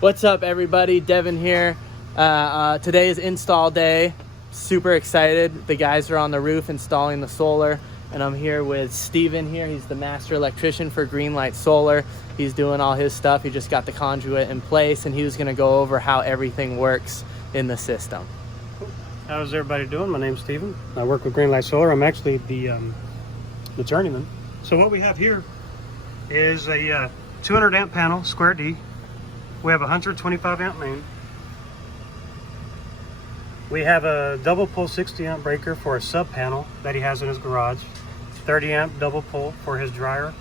What's up, everybody? Devin here. Today is install day. Super excited. The guys are on the roof installing the solar, and I'm here with Steven here. He's the master electrician for Greenlight Solar. He's doing all his stuff. He just got the conduit in place, and he was going to go over how everything works in the system. How's everybody doing? My name's Steven. I work with Greenlight Solar. I'm actually the journeyman. So what we have here is a 200 amp panel, square D. We have a 125 amp main. We have a double pole 60 amp breaker for a sub panel that he has in his garage. 30 amp double pole for his dryer.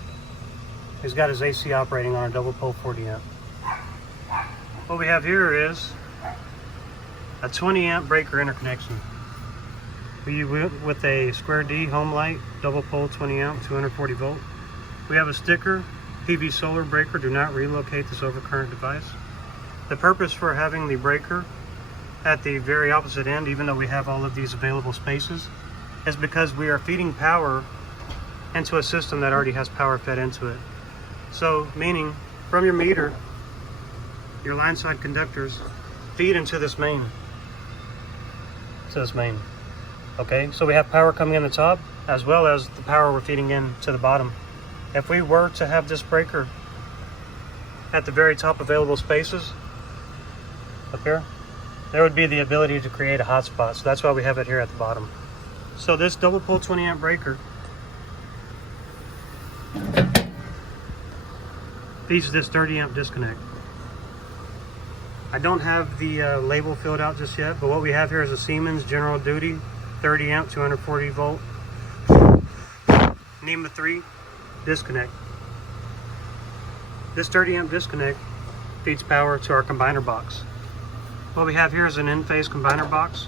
He's got his AC operating on a double pole 40 amp. What we have here is a 20 amp breaker interconnection. We went with a square D home light, double pole 20 amp, 240 volt. We have a sticker, PV solar breaker, do not relocate this overcurrent device. The purpose for having the breaker at the very opposite end, even though we have all of these available spaces, is because we are feeding power into a system that already has power fed into it. So, meaning, from your meter, your line side conductors feed into this main. Okay, so we have power coming in the top, as well as the power we're feeding in to the bottom. If we were to have this breaker at the very top available spaces, up here, there would be the ability to create a hotspot. So that's why we have it here at the bottom. So this double pole 20 amp breaker feeds this 30 amp disconnect. I don't have the label filled out just yet, but what we have here is a Siemens General Duty 30 amp 240 volt NEMA 3 disconnect. This 30 amp disconnect feeds power to our combiner box. What we have here is an in-phase combiner box.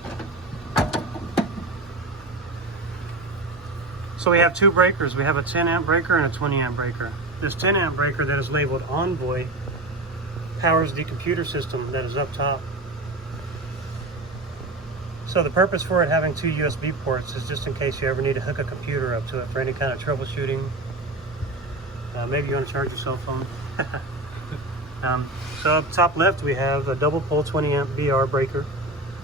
So we have two breakers. We have a 10 amp breaker and a 20 amp breaker. This 10 amp breaker that is labeled Envoy powers the computer system that is up top. So the purpose for it having two USB ports is just in case you ever need to hook a computer up to it for any kind of troubleshooting. Maybe you want to charge your cell phone. So up top left we have a double pole 20 amp VR breaker.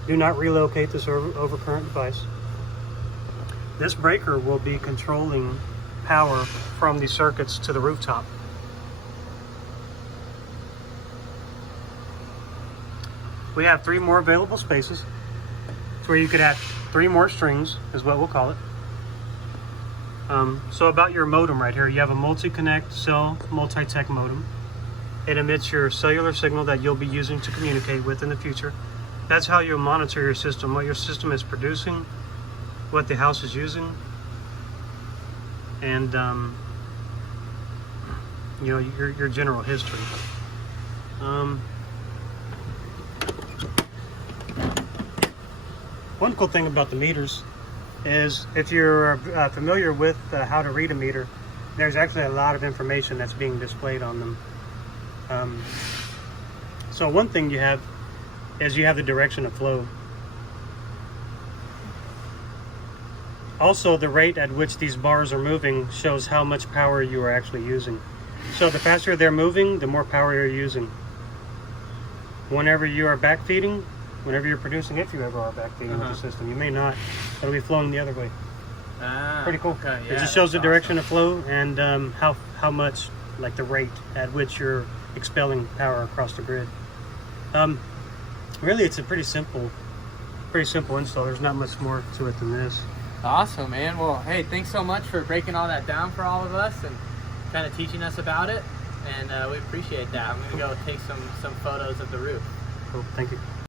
Do not relocate this overcurrent device. This breaker will be controlling power from the circuits to the rooftop. We have 3 more available spaces. It's where you could add 3 more strings, is what we'll call it. So about your modem right here, you have a multi-connect cell multi-tech modem. It emits your cellular signal that you'll be using to communicate with in the future. That's how you'll monitor your system, what your system is producing, what the house is using, and you know, your general history. One cool thing about the meters is if you're familiar with how to read a meter, there's actually a lot of information that's being displayed on them. So one thing you have is you have the direction of flow. Also, the rate at which these bars are moving shows how much power you are actually using. So the faster they're moving, the more power you're using. Whenever you are backfeeding, whenever you're producing, if you ever are backfeeding with the system, you may not, it'll be flowing the other way. Pretty cool. Okay, yeah, it just shows the direction of flow and how much, like the rate at which you're expelling power across the grid. Really, it's a pretty simple install. There's not much more to it than this. Awesome, man. Well, hey, thanks so much for breaking all that down for all of us and kind of teaching us about it. And we appreciate that. I'm going to go take some photos of the roof. Cool. Thank you.